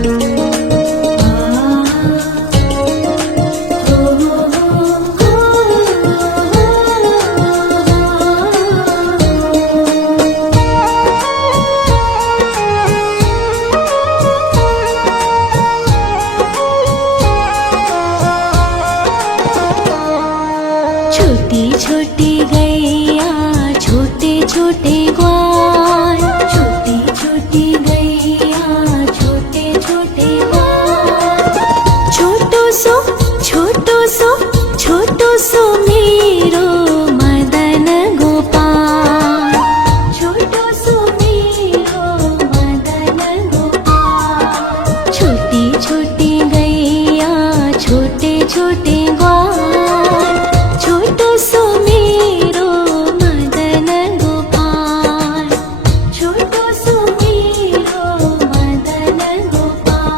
छोटी छोटी गैया छोटे छोटे ग्वाल, छोटी छोटी गैया छोटे छोटे ग्वाल। छोटो सो मेरो मदन गोपाल, छोटो सो मेरो मदन गोपाल। छोटी छोटी गैया छोटे छोटे ग्वाल, छोटो सो मेरो मदन गोपाल, छोटो सो मेरो मदन गोपाल।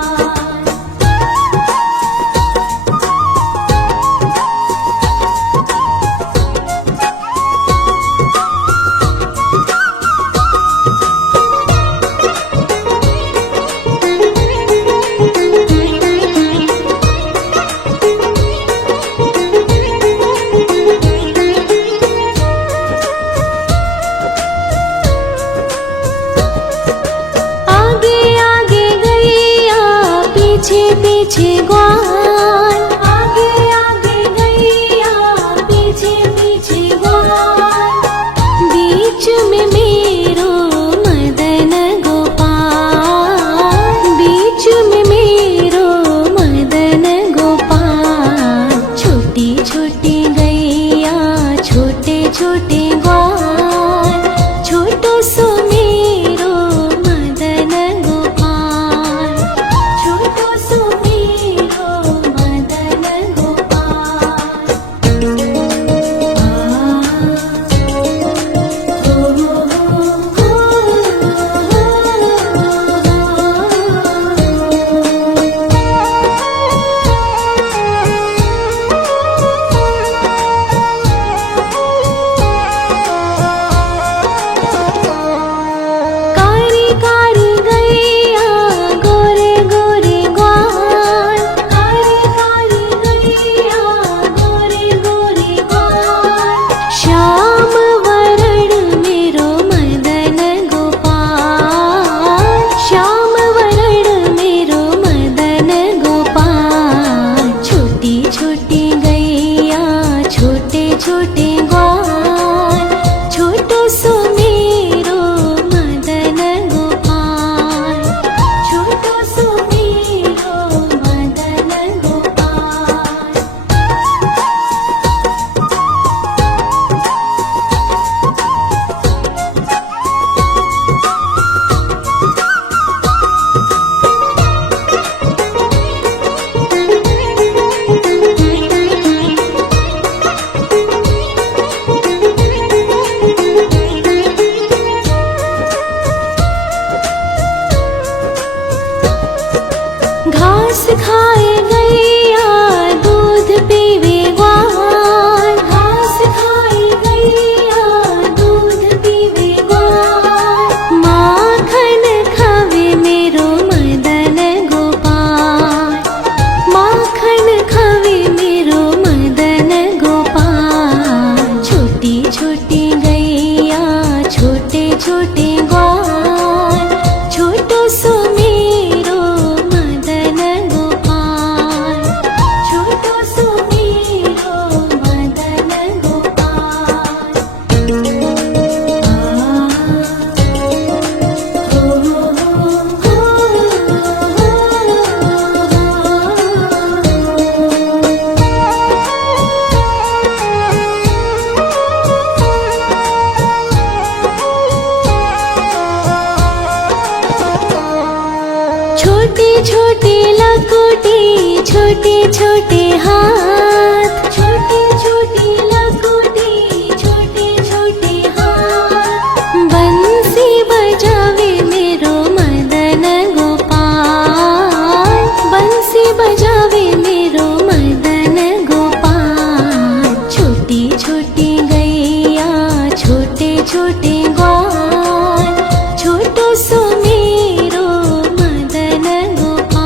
पीछे पीछे ग्वाल, आगे आगे गैया पीछे पीछे ग्वाल। बीच में मेरो मदन गोपाल, बीच में मेरो मदन गोपाल। छोटी छोटी गैया छोटे छोटे ग्वाल, छोटो सो मेरो मदन गोपाल, छोटो सो मेरो मदन गोपाल। कारी कारी गैया गोरे गोरे ग्वाल, कारी कारी गैया गोरे गोरे ग्वाल। श्याम वरण मेरो मदन गोपाल, श्याम वरण मेरो मदन गोपाल। छोटी छोटी गैया छोटे छोटे ग्वाल, छोटो सो मेरो मदन गोपाल, छोटो सो मेरो मदन गोपाल। घास खाए गैया दूध पीवे ग्वाल, घास खाए गैया दूध पीवे ग्वाल। माखन खावे मेरो मदन गोपाल, माखन खावे मेरो मदन गोपाल। छोटी छोटी गैया छोटे छोटे ग्वाल, छोटो सो मेरो मदन गोपाल, छोटो सो मेरो मदन गोपाल। छोटी छोटी लकुटी छोटे छोटे हाथ, छोटी छोटी लकुटी छोटे छोटे हाथ। बंसी बजावे मेरो मदन गोपाल, बंसी बजावे मेरो मदन गोपाल। छोटी छोटी गैया छोटे छोटे ग्वाल, छोटो सो मेरो मदन गोपाल,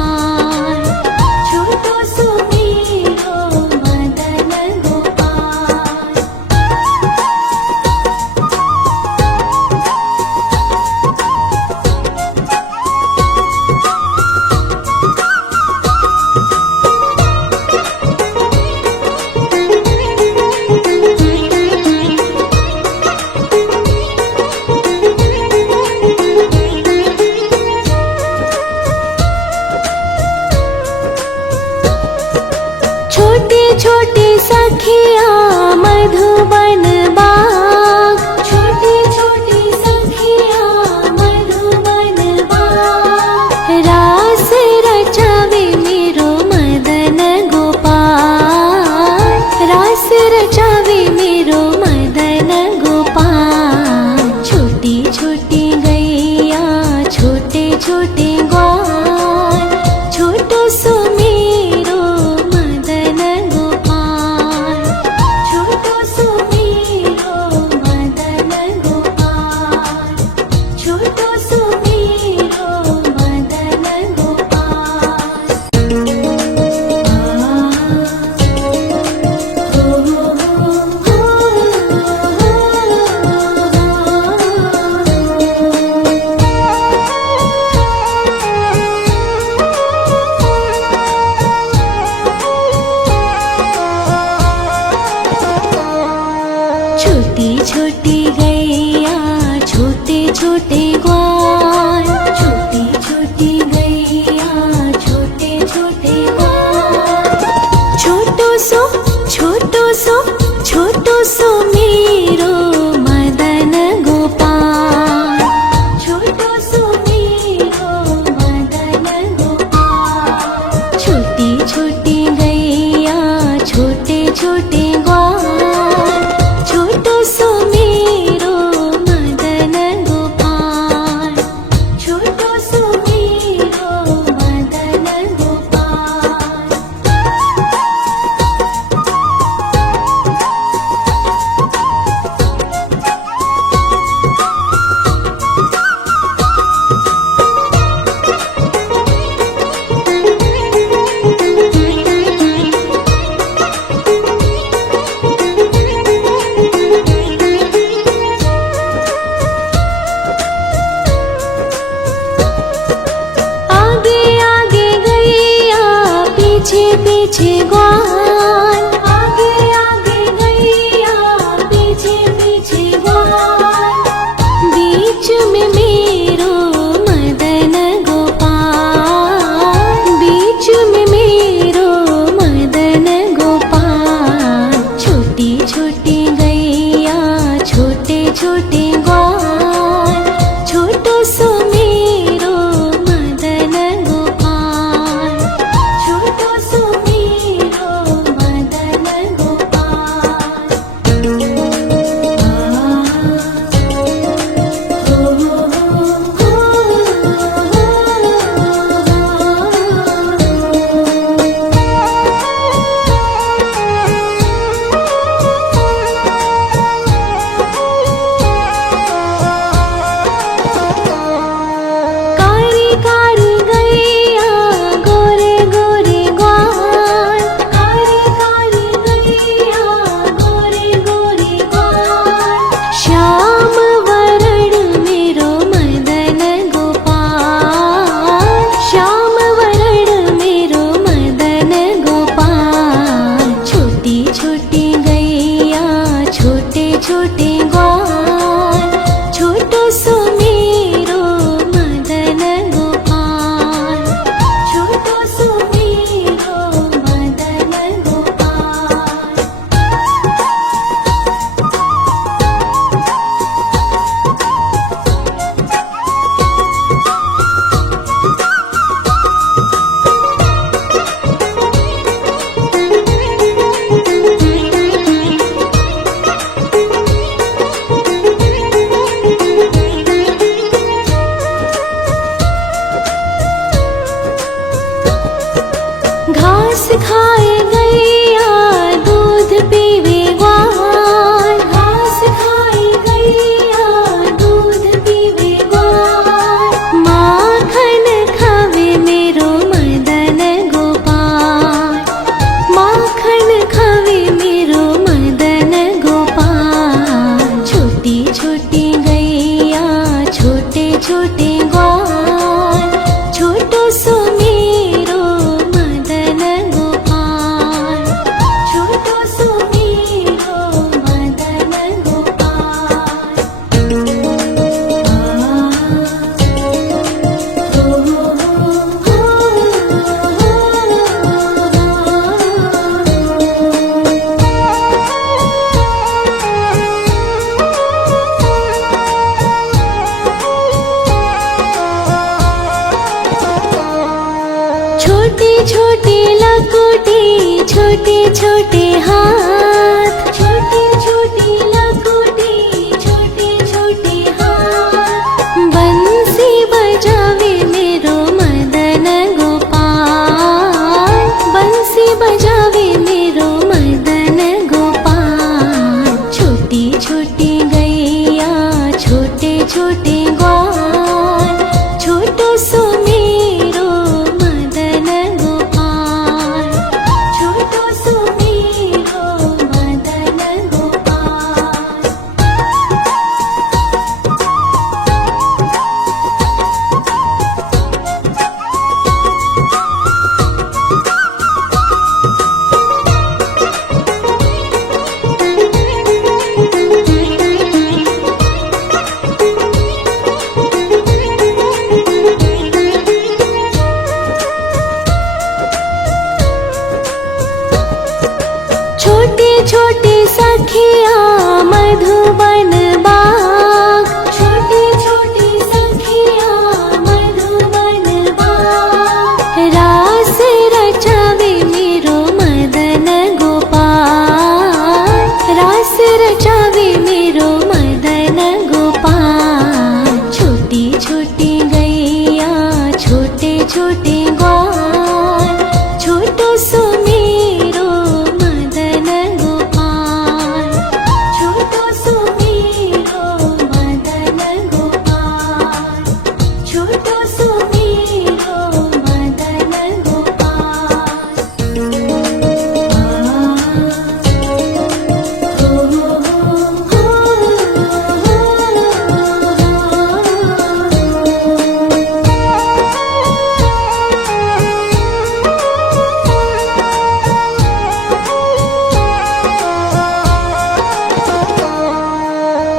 छोटी सखिया मधुबन बाग, छोटी छोटी सखिया मधुबन बाग, रास रचावे मेरो मदन गोपाल, रास रचावे मेरो मदन गोपाल। छोटी छोटी गैया छोटे छोटे ग्वाल, छोटो सो मेरो मदन गोपाल, छोटो सो मेरो मदन गोपाल, छोटो सो मेरो मदन गोपाल। छोटी छोटी गैया छोटे छोटे ग्वाल, छोटी छोटी गैया छोटे छोटे ग्वाल, छोटो सो छोटो सो मेरो मदन गोपाल, छोटो सो मेरो मदन गोपाल। छोटी छोटी गैया छोटे छोटे ग्वाल, छोटो सो मेरो मदन गोपाल, छोटो सो मेरो मदन गोपाल। आगे आगे गैया पीछे पीछे ग्वाल, आगे आगे गैया पीछे पीछे ग्वाल, बीच में मेरो मदन गोपाल, बीच में मेरो मदन गोपाल। छोटी छोटी गैया छोटे छोटे ग्वाल, छोटो सो मेरो मदन गोपाल, छोटो सो मेरो मदन गोपाल। कारी कारी गैया गोरे गोरे ग्वाल, कारी कारी गैया गोरे गोरे ग्वाल, श्याम वरण मेरो मदन गोपाल, श्याम वरण मेरो मदन गोपाल। छोटी छोटी गैया छोटे छोटे ग्वाल, छोटो सो मेरो मदन गोपाल, छोटो सो मेरो मदन गोपाल। घास खाए गैया दूध पीवे ग्वाल, घास खाए गैया दूध पीवे ग्वाल, माखन खावे मेरो मदन गोपाल, माखन खावे मेरो मदन गोपाल। छोटी छोटी गैया छोटे छोटे ग्वाल, छोटो सो मेरो मदन गोपाल, छोटो सो मेरो मदन गोपाल। छोटे छोटे लकोटे छोटे छोटे हाथ, छोटे छोटे लकोटे छोटे छोटे हाथ। बंसी बजावे मेरो मदन गोपाल, बंसी बजावे मेरो मदन गोपाल। छोटी छोटी गैया छोटे छोटे ग्वाल, छोटो सो मेरो मदन गोपाल, छोटो सो मेरो मदन गोपाल। छोटे छोटे सखिया मधुबन बाग, छोटे छोटे सखिया मधुबन बाग। रास रचावे मेरो मदन गोपाल, रास रचावे मेरो मदन गोपाल। छोटी छोटी गैया छोटे छोटे ग्वाल, छोटो सो मेरो मदन गोपाल, छोटो सो मेरो मदन गोपाल, छोटो सो मेरो मदन गोपाल।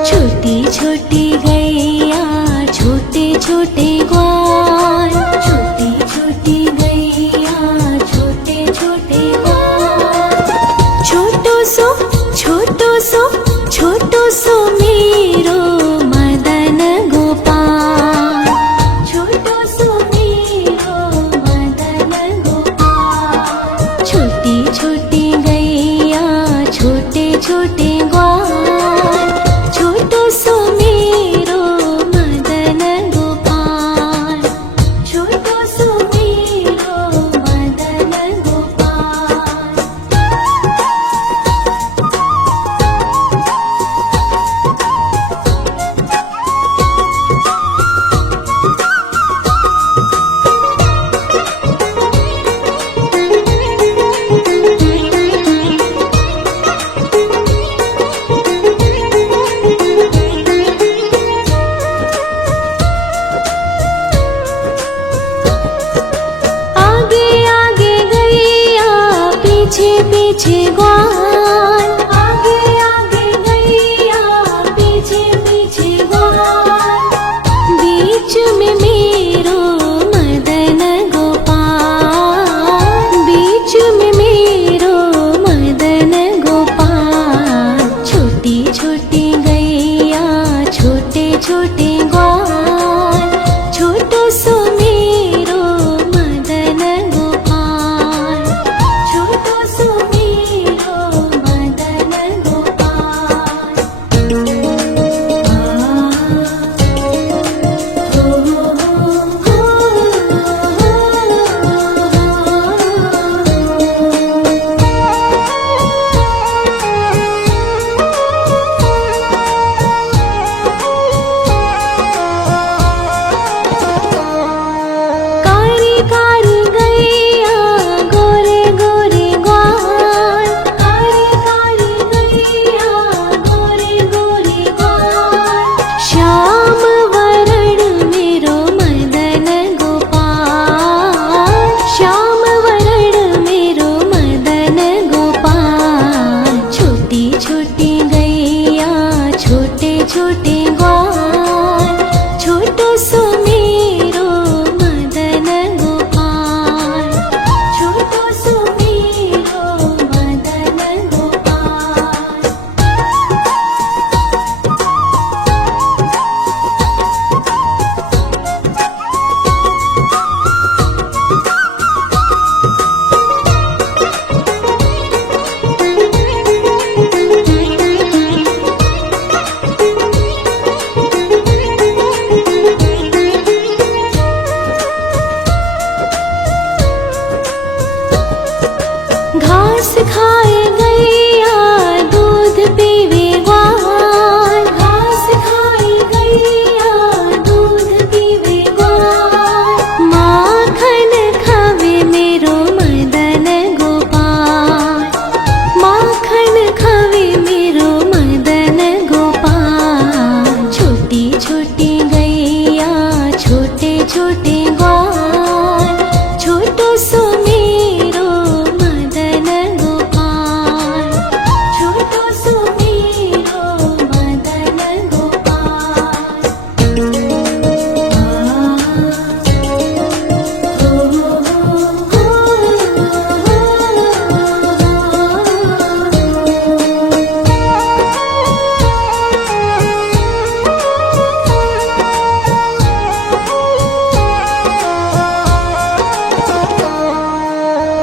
छोटी छोटी गैया छोटे छोटे ग्वाल, छोटी छोटी गैया छोटे छोटे ग्वाल। छोटो सो छोटो सो छोटो सो मेरो मदन गोपाल, छोटो सो मेरो मदन गोपाल। छोटी छोटी गैया छोटे छोटे ग्वाल, छोटो सो मेरो मदन गोपाल, छोटो सो मेरो मदन गोपाल। आगे आगे गैया पीछे पीछे ग्वाल, आगे आगे गैया पीछे पीछे ग्वाल। बीच में मेरो मदन गोपाल, बीच में मेरो मदन गोपाल। छोटी छोटी गैया छोटे छोटे ग्वाल, छोटो सो मेरो मदन गोपाल, छोटो सो मेरो घास खाए गैया दूध पीवे ग्वाल, घास खाए गैया दूध पीवे ग्वाल। माखन खावे मेरो मदन गोपाल, माखन खावे मेरो मदन गोपाल। छोटी छोटी गैया छोटे छोटे ग्वाल, छोटो सो मेरो मदन गोपाल, छोटो सो मेरो मदन गोपाल।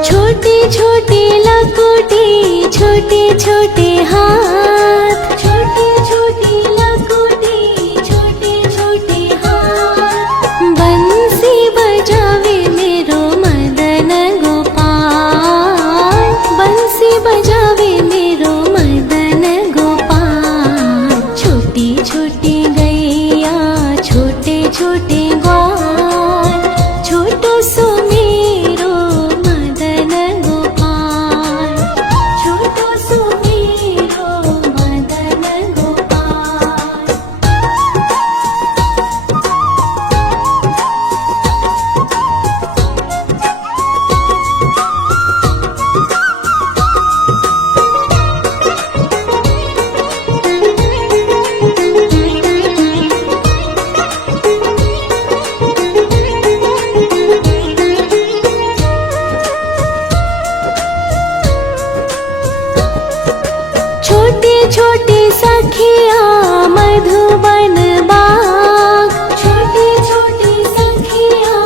छोटी छोटी लकुटी छोटे छोटे हाथ, छोटी छोटी लकुटी छोटे छोटे हाथ। बंसी बजावे मेरो मदन गोपाल, बंसी बजावे मेरो मदन गोपाल। छोटी छोटी गैया छोटे छोटे ग्वाल, छोटो सो मेरो मदन गोपाल, छोटो सो मेरो मदन गोपाल। छोटी छोटी सखिया मधुबन बाग, छोटी छोटी सखिया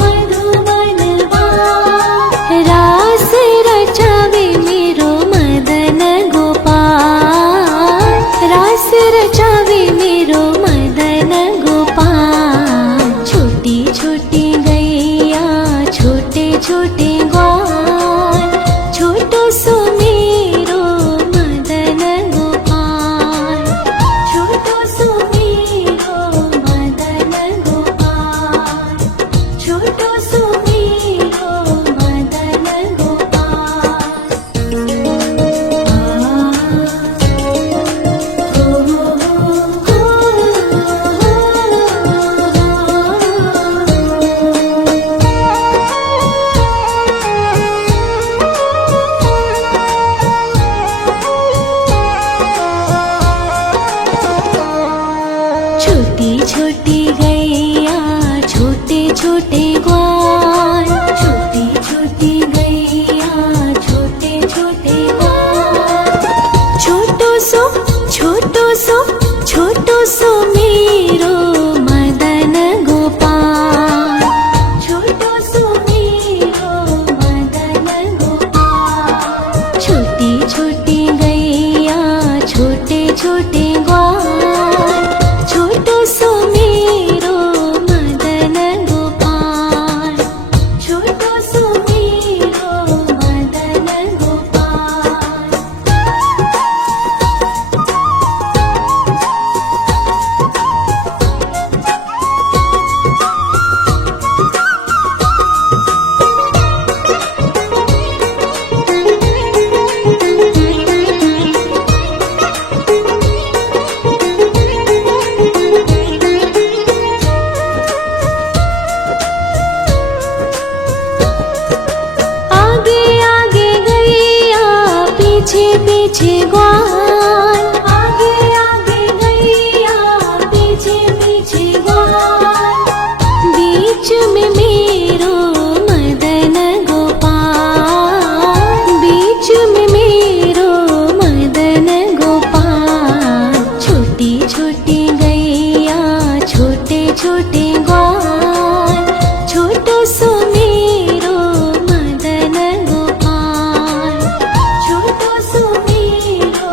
मधुबन बाग। रास रचावे मेरो मदन गोपाल, रास रचावे मेरो मदन गोपाल। छोटी छोटी गैया छोटे छोटे ग्वाल, छोटो सो मेरो मदन गोपाल, छोटो सो मेरो मदन गोपाल, छोटो सो मेरो मदन छोटी छोटी गैया छोटे छोटे ग्वाल, छोटी छोटी गैया छोटे छोटे ग्वाल। छोटो सो छोटो सो छोटो सो मेरो मदन गोपाल, छोटो सो मेरो मदन गोपाल। छोटी छोटी गैया छोटे छोटे ग्वाल, छोटो सो मेरो मदन गोपाल, छोटो सो मेरो मदन गोपाल। आगे आगे गैया पीछे पीछे ग्वाल, आगे आगे गैया पीछे पीछे ग्वाल। बीच में मेरो मदन गोपाल, बीच में मेरो मदन गोपाल। छोटी छोटी गैया छोटे छोटे ग्वाल, छोटो सो मेरो मदन गोपाल, छोटो सो मेरो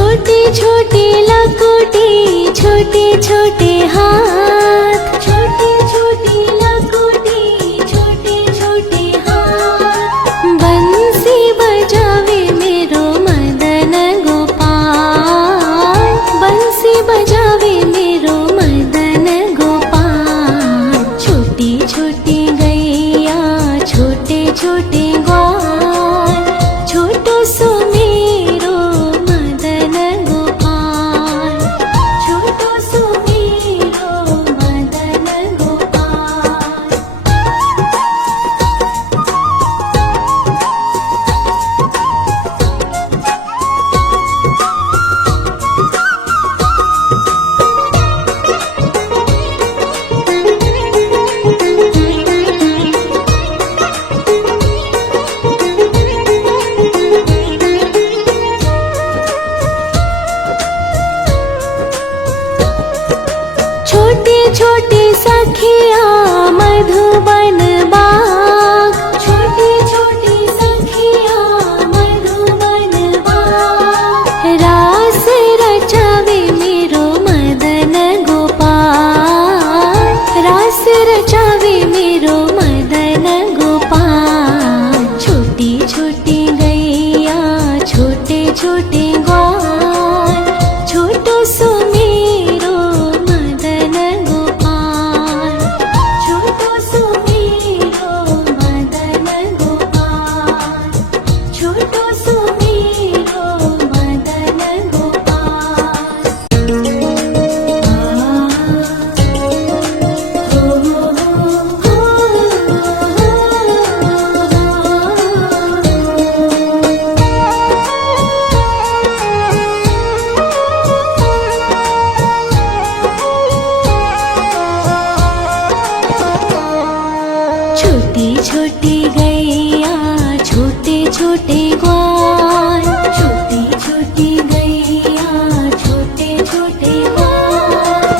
छोटे छोटे लकोटे छोटे छोटे हाथ, छोटे छोटे लकोटे छोटे छोटे हाथ। बंसी बजावे मेरो मदन गोपाल, बंसी बजावे मेरो मदन गोपाल। छोटी छोटी गैया छोटे छोटे ग्वाल, छोटो सो मेरो मदन गोपाल, छोटो सो मेरो मदन गोपाल। छोटे छोटे सखिया मधुबन बाग, छोटे छोटे सखिया मधुबन बाग। रास रचावे मेरो मदन गोपाल, रास रचावे मेरो मदन गोपाल। छोटी छोटी गैया छोटे छोटे ग्वाल, छोटो सो मेरो मदन गोपाल, छोटो सो मेरो मदन गोपाल, छोटो सो मेरो मदन गोपाल। छोटी छोटी गैया छोटे छोटे ग्वाल, छोटी छोटी गैया छोटे छोटे ग्वाल।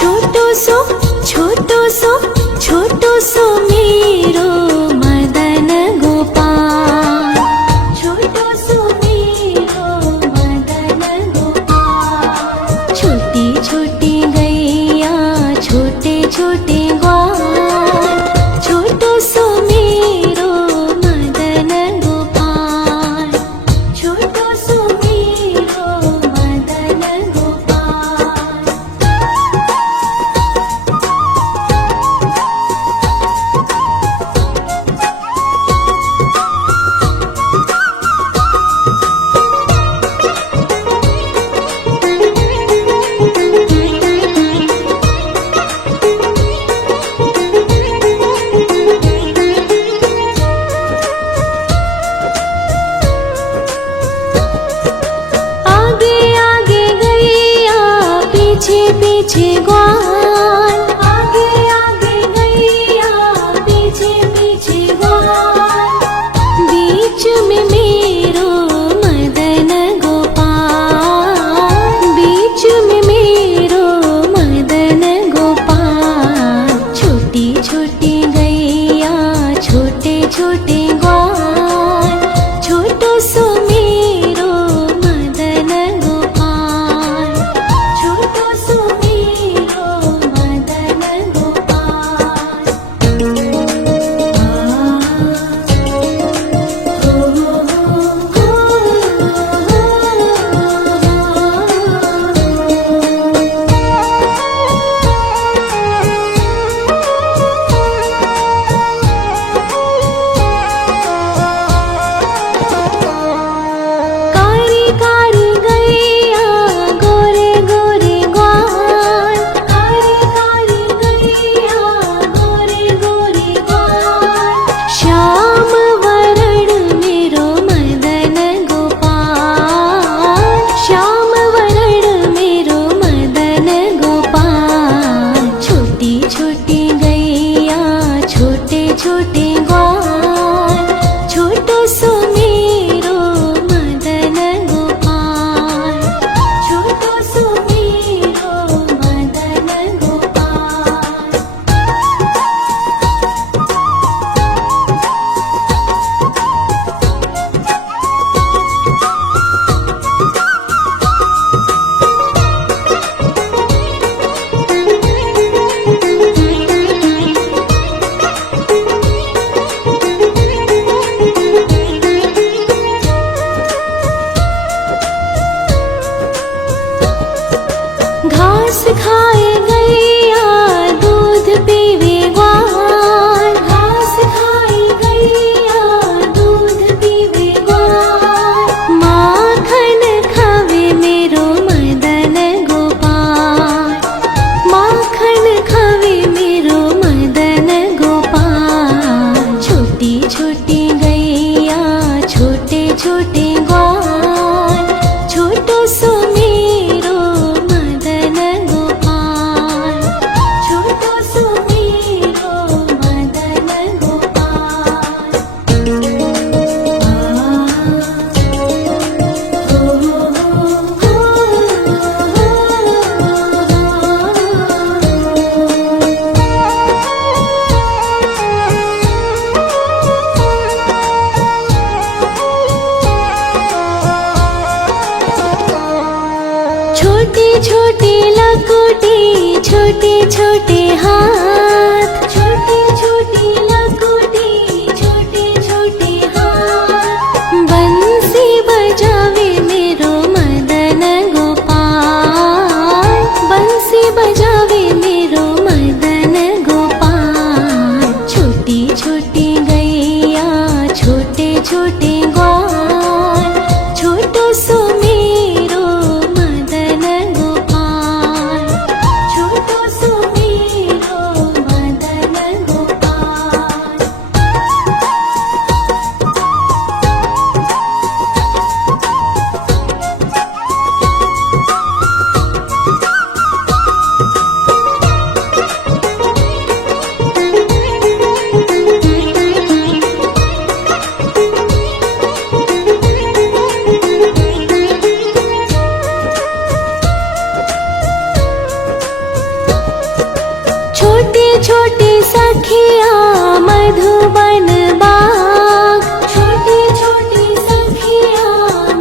छोटो सो छोटो सो छोटो सो मेरो मदन गोपाल, छोटो सो मेरो मदन गोपाल। छोटी छोटी गैया छोटे छोटे ग्वाल, छोटो सो मेरो मदन गोपाल, छोटो सो मेरो मदन गोपाल। आगे आगे गैया पीछे पीछे ग्वाल, आगे आगे गैया पीछे पीछे ग्वाल। बीच में मेरो मदन गोपाल, बीच में मेरो मदन गोपाल। छोटी छोटी गैया छोटे छोटे ग्वाल, छोटो सो मेरो मदन गोपाल, छोटो सो मेरो मदन घास खाए गैया दूध पीवे ग्वाल, घास खाए गैया दूध पीवे ग्वाल। माखन खावे मेरो मदन गोपाल, माखन खावे मेरो मदन गोपाल। छोटी छोटी गैया छोटे छोटे ग्वाल, छोटो सो मेरो मदन गोपाल, छोटो सो मेरो मदन गोपाल। छोटी छोटी लकुटी छोटे छोटे हाथ, छोटी छोटी लकुटी छोटे छोटे हाथ। बंसी बजावे मेरो मदन गोपाल, बंसी बजावे मेरो मदन गोपाल। छोटी छोटी गैया छोटे छोटे ग्वाल, छोटो सो मेरो मदन गोपाल, छोटो सो मेरो मदन गोपाल। छोटी छोटी सखिया मधुबन बाग, छोटी छोटी सखिया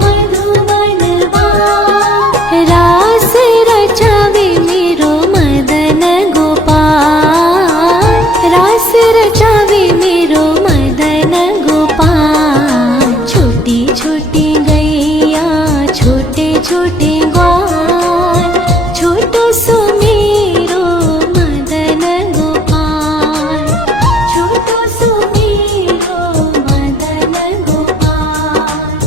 मधुबन बाग। रास रचावे मेरो मदन गोपाल, रास रचावे मेरो मदन गोपाल। छोटी छोटी गैया छोटे छोटे ग्वाल, छोटो सो मेरो मदन गोपाल, छोटो सो मेरो मदन गोपाल,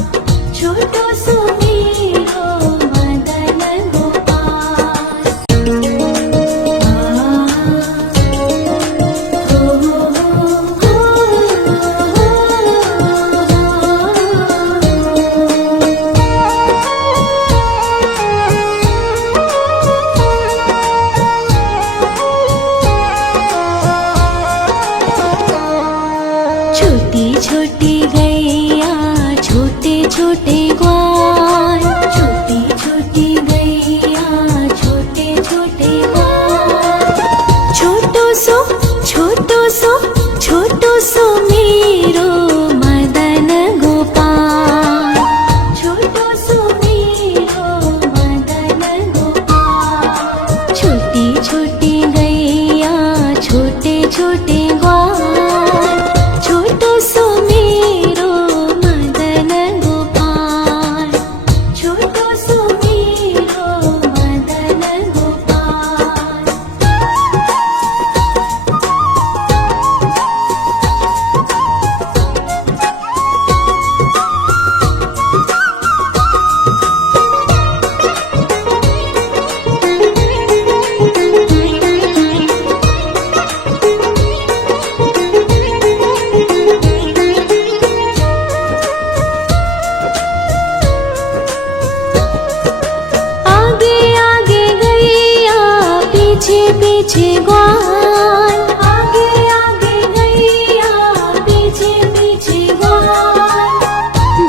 छोटो सो मेरो मदन गोपाल। छोटी छोटी गैया छोटे छोटे ग्वाल, छोटी छोटी गैया छोटे छोटे ग्वाल। छोटो सो छोटो सो छोटो सो मेरो मदन गोपाल, छोटो सो मेरो मदन गोपाल। छोटी छोटी गैया छोटे छोटे ग्वाल, छोटो सो मेरो मदन गोपाल, छोटो सो मेरो मदन गोपाल। आगे आगे गैया पीछे पीछे ग्वाल, आगे आगे गैया पीछे पीछे ग्वाल।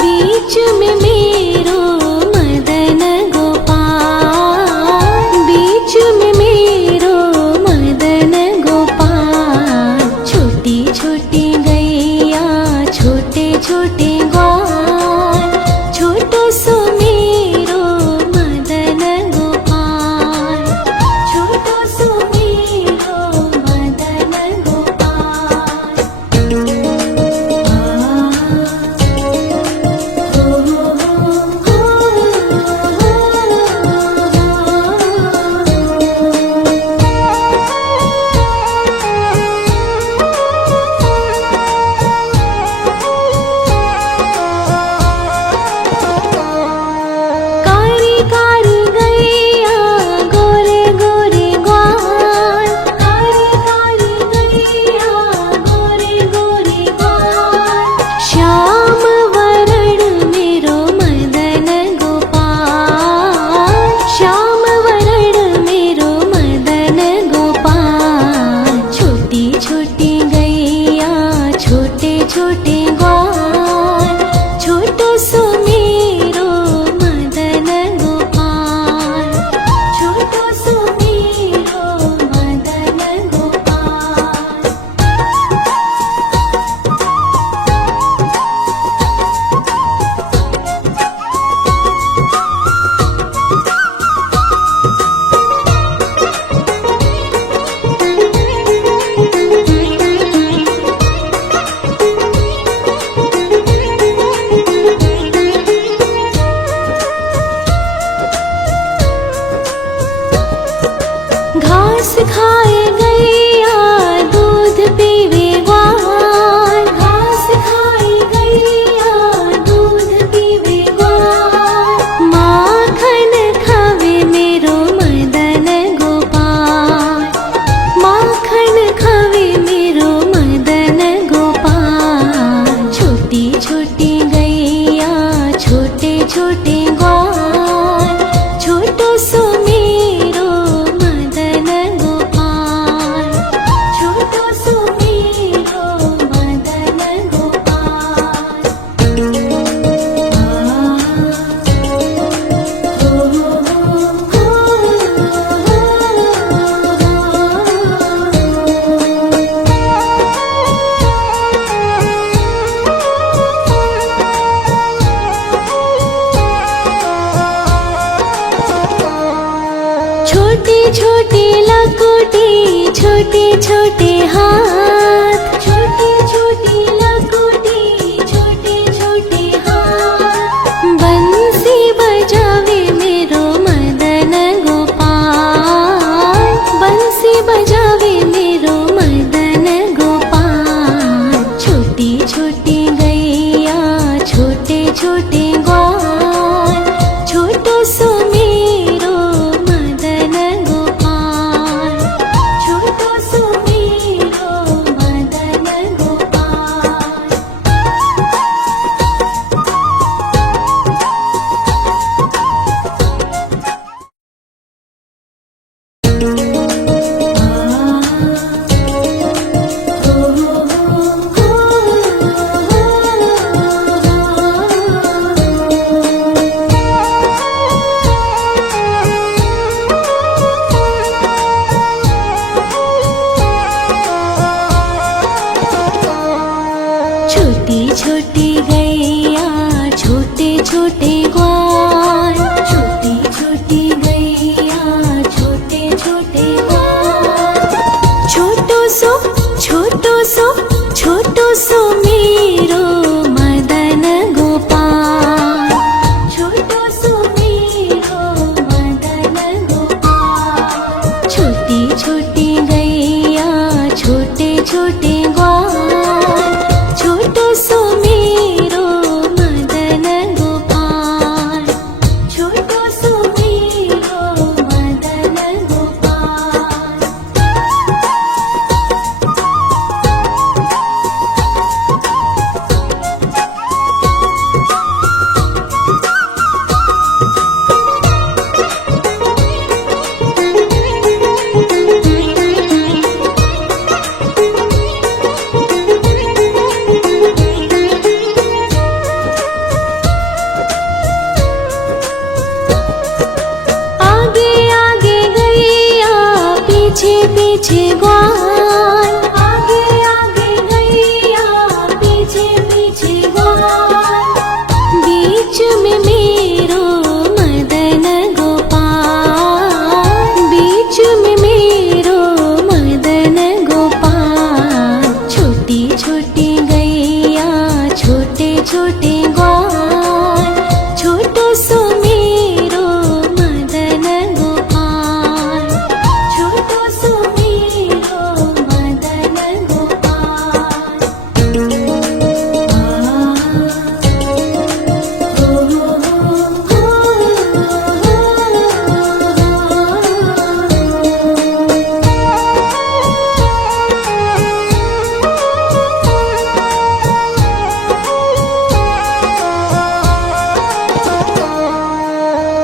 बीच में मेरो मदन गोपाल, बीच में मेरो मदन गोपाल। छोटी छोटी गैया छोटे छोटे ग्वाल, छोटो सो मेरो मदन गोपाल, छोटो सो मेरो छोटी लकोटी, छोटे छोटे हाथ, छोटी छोटी लकोटी, छोटे छोटे हाथ। बंसी बजावे मेरो मदन गोपाल, बंसी बजावे मेरो मदन गोपाल। छोटी छोटी गैया, छोटे छोटे ग्वाल, छोटो सो मेरो मदन गोपाल, छोटो सो मेरो मदन गोपाल। छोटी छोटी गैया, छोटे छोटे ग्वाल, छोटी छोटी गैया, छोटे छोटे ग्वाल। छोटो सो छोटो सो मेरो मदन गोपाल, छोटो सो मेरो मदन गोपाल। छोटी छोटी गैया, छोटे छोटे ग्वाल, छोटो सो मेरो मदन गोपाल, छोटो सो मेरो मदन गोपाल। आगे आगे गैया, पीछे पीछे ग्वाल, आगे आगे गैया, पीछे पीछे ग्वाल। बीच में मेरो मदन गोपाल, बीच में मेरो मदन गोपाल। छोटी छोटी गैया, छोटे छोटे ग्वाल, छोटो सो मेरो मदन गोपाल, छोटो सो मेरो मदन गोपाल।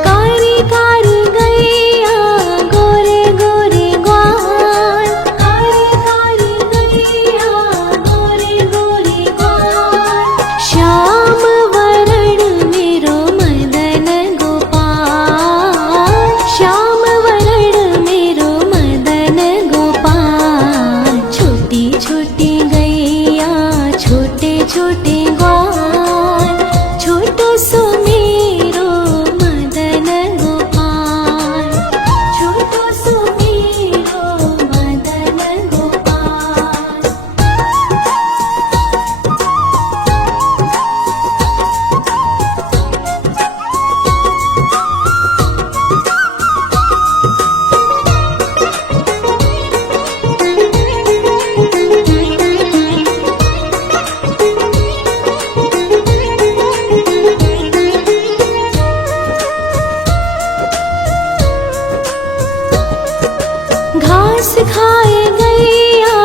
कारी कारी गैया, गोरे गोरे ग्वाल, कारी कारी गैया, गोरे गोरे ग्वाल। श्याम वरण मेरो मदन गोपाल, श्याम वरण मेरो मदन गोपाल। छोटी छोटी गैया, छोटे छोटे ग्वाल, छोटो सो मेरो मदन गोपाल, छोटो सो मेरो मदन गोपाल। घास खाए गैया,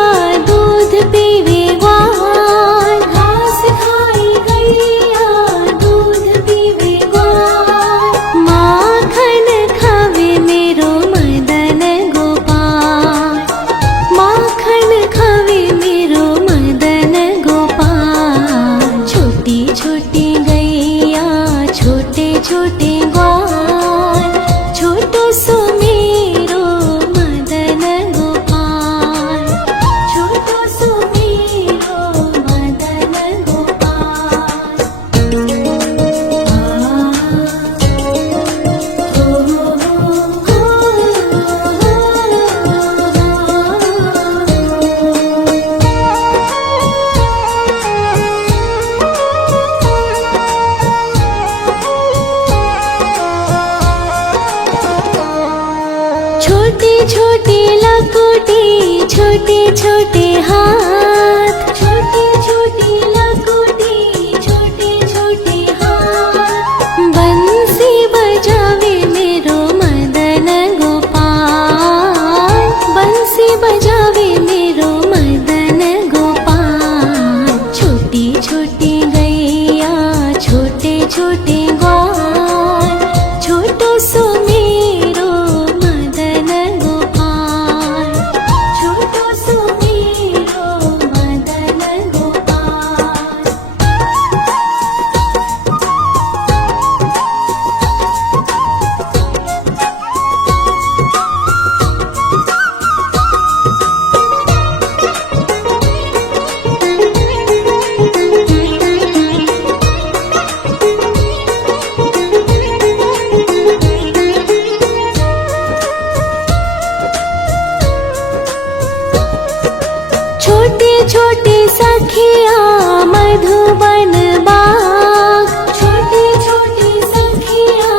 दूध पीवे ग्वाल, घास खाए गैया, दूध पीवे ग्वाल। माखन खावे मेरो मदन गोपाल, माखन खावे मेरो मदन गोपाल। छोटी छोटी गैया, छोटे छोटे ग्वाल, छोटो सो मेरो मदन गोपाल, छोटो सो मेरो मदन गोपाल। छोटी लकुटी छोटे छोटे हाथ, छोटी छोटी लकुटी छोटे छोटे हाथ। बंसी बजावे मेरो मदन गोपाल, बंसी बजावे मेरो मदन गोपाल। छोटी छोटी गैया छोटे छोटे ग्वाल, छोटो सो मेरो मदन गोपाल, छोटो सो मेरो मदन गोपाल। छोटे छोटे सखिया मधुबन बाग, छोटे छोटे सखिया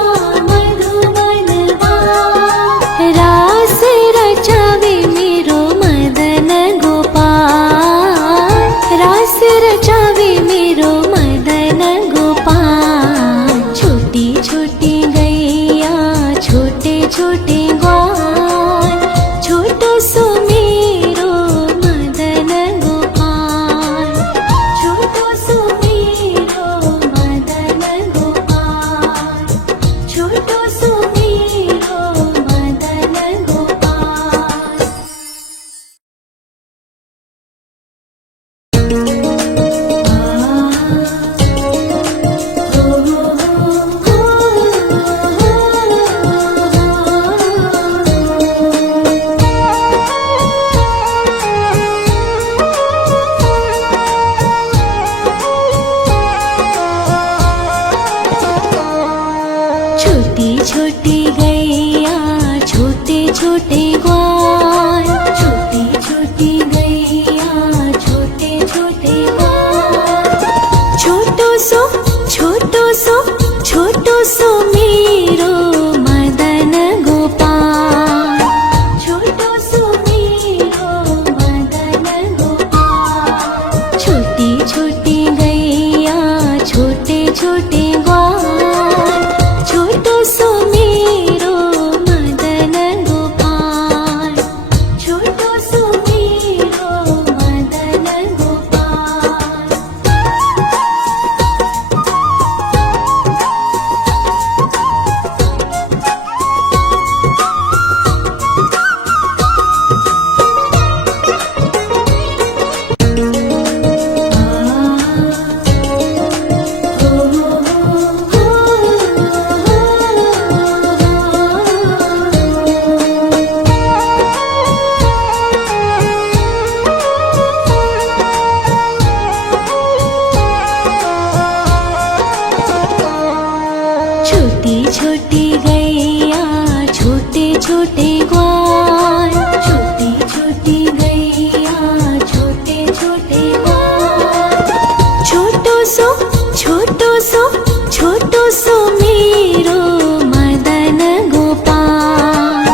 मधुबन बाग। रास रचावे मेरो मदन गोपाल, रास रचावे मेरो मदन गोपाल। छोटी छोटी गैया छोटे छोटे ग्वाल, छोटो सो मेरो मदन गोपाल, छोटो सो मेरो मदन गोपाल, छोटो सो मेरो मदन गोपाल। छोटी छोटी गैया छोटे छोटे ग्वाल, छोटी छोटी गैया छोटे छोटे ग्वाल। छोटो सो छोटो सो छोटो सो मेरो मदन गोपाल, छोटो सो मेरो मदन गोपाल। छोटी छोटी गैया छोटे छोटे ग्वाल, छोटो सो मेरो मदन गोपाल, छोटो सो मेरो मदन गोपाल। छोटी छोटी गैया छोटे छोटे ग्वाल, छोटी छोटी गैया छोटे छोटे ग्वाल। छोटो सो छोटो सो छोटो सो मेरो मदन गोपाल,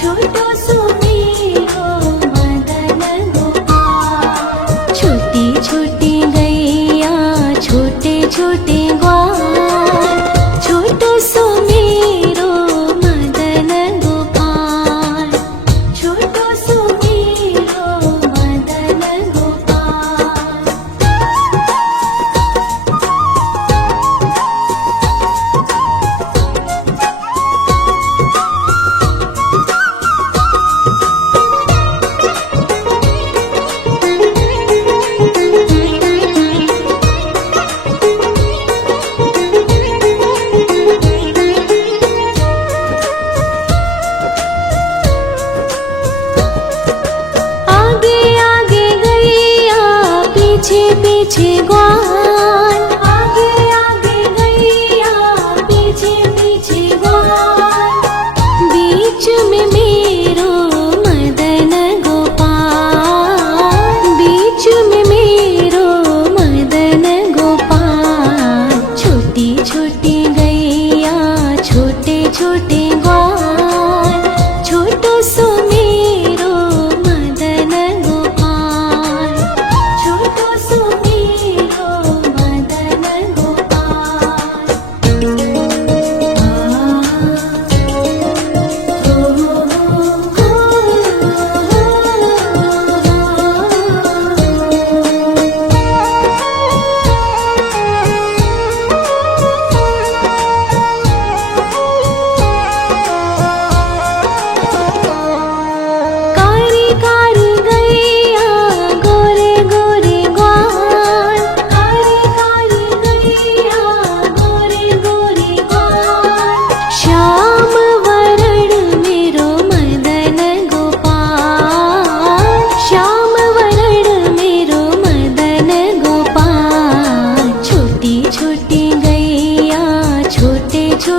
छोटो सो मेरो मदन गोपाल। छोटी छोटी गैया छोटे छोटे ग्वाल, छोटो सो मेरो मदन गोपाल, छोटो सो मेरो मदन गोपाल। पीछे पीछे ग्वाल, आगे आगे गैया पीछे पीछे ग्वाल। बीच में मेरो मदन गोपाल, बीच में मेरो मदन गोपाल। छोटी छोटी गैया छोटे छोटे ग्वाल, छोटो सो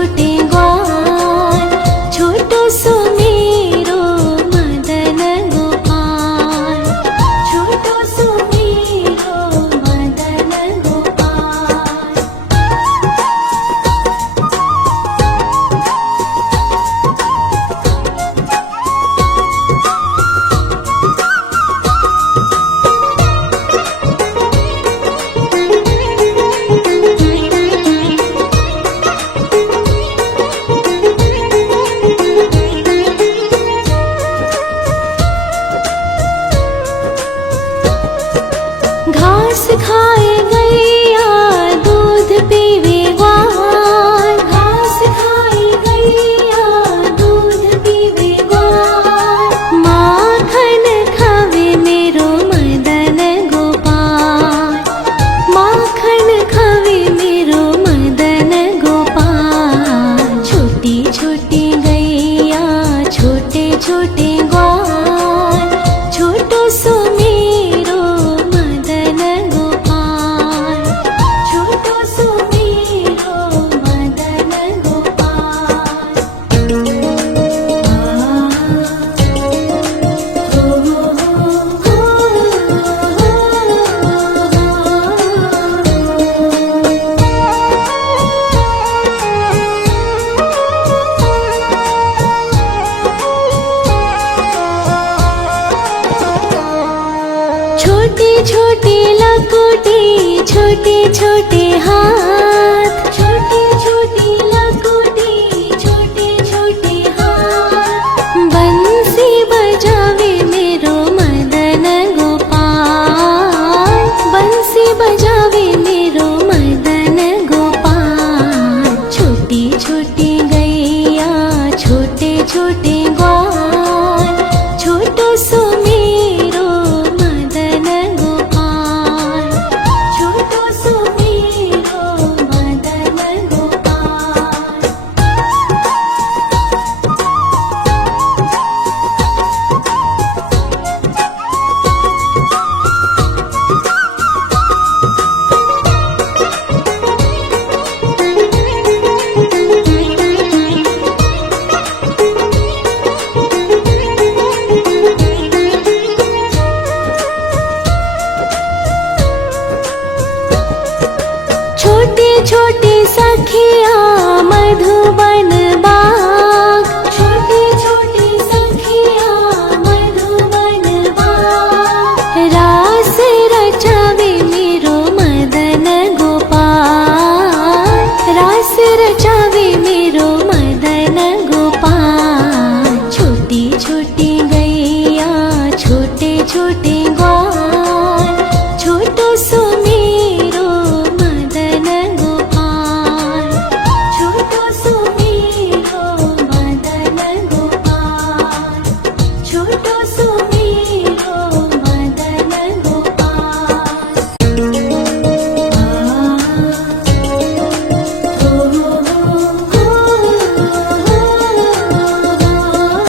छोटे ग्वाल, छोटो सो मेरो मदन गोपाल, छोटो सो मेरो मदन गोपाल। घास खाए गैया दूध पीवे ग्वाल, घास खाए गैया दूध पीवे ग्वाल। माखन खावे मेरो मदन गोपाल, माखन खावे मेरो मदन गोपाल। छोटी छोटी गैया छोटे छोटे ग्वाल, छोटो सो मेरो मदन गोपाल, छोटो सो मेरो मदन गोपाल। छोटी छोटी लकुटी छोटे छोटे हाथ, छोटी छोटी लकुटी छोटे छोटे हाथ। बंसी बजावे मेरो मदन गोपाल, बंसी बजावे मेरो मदन गोपाल। छोटी छोटी गैया छोटे छोटे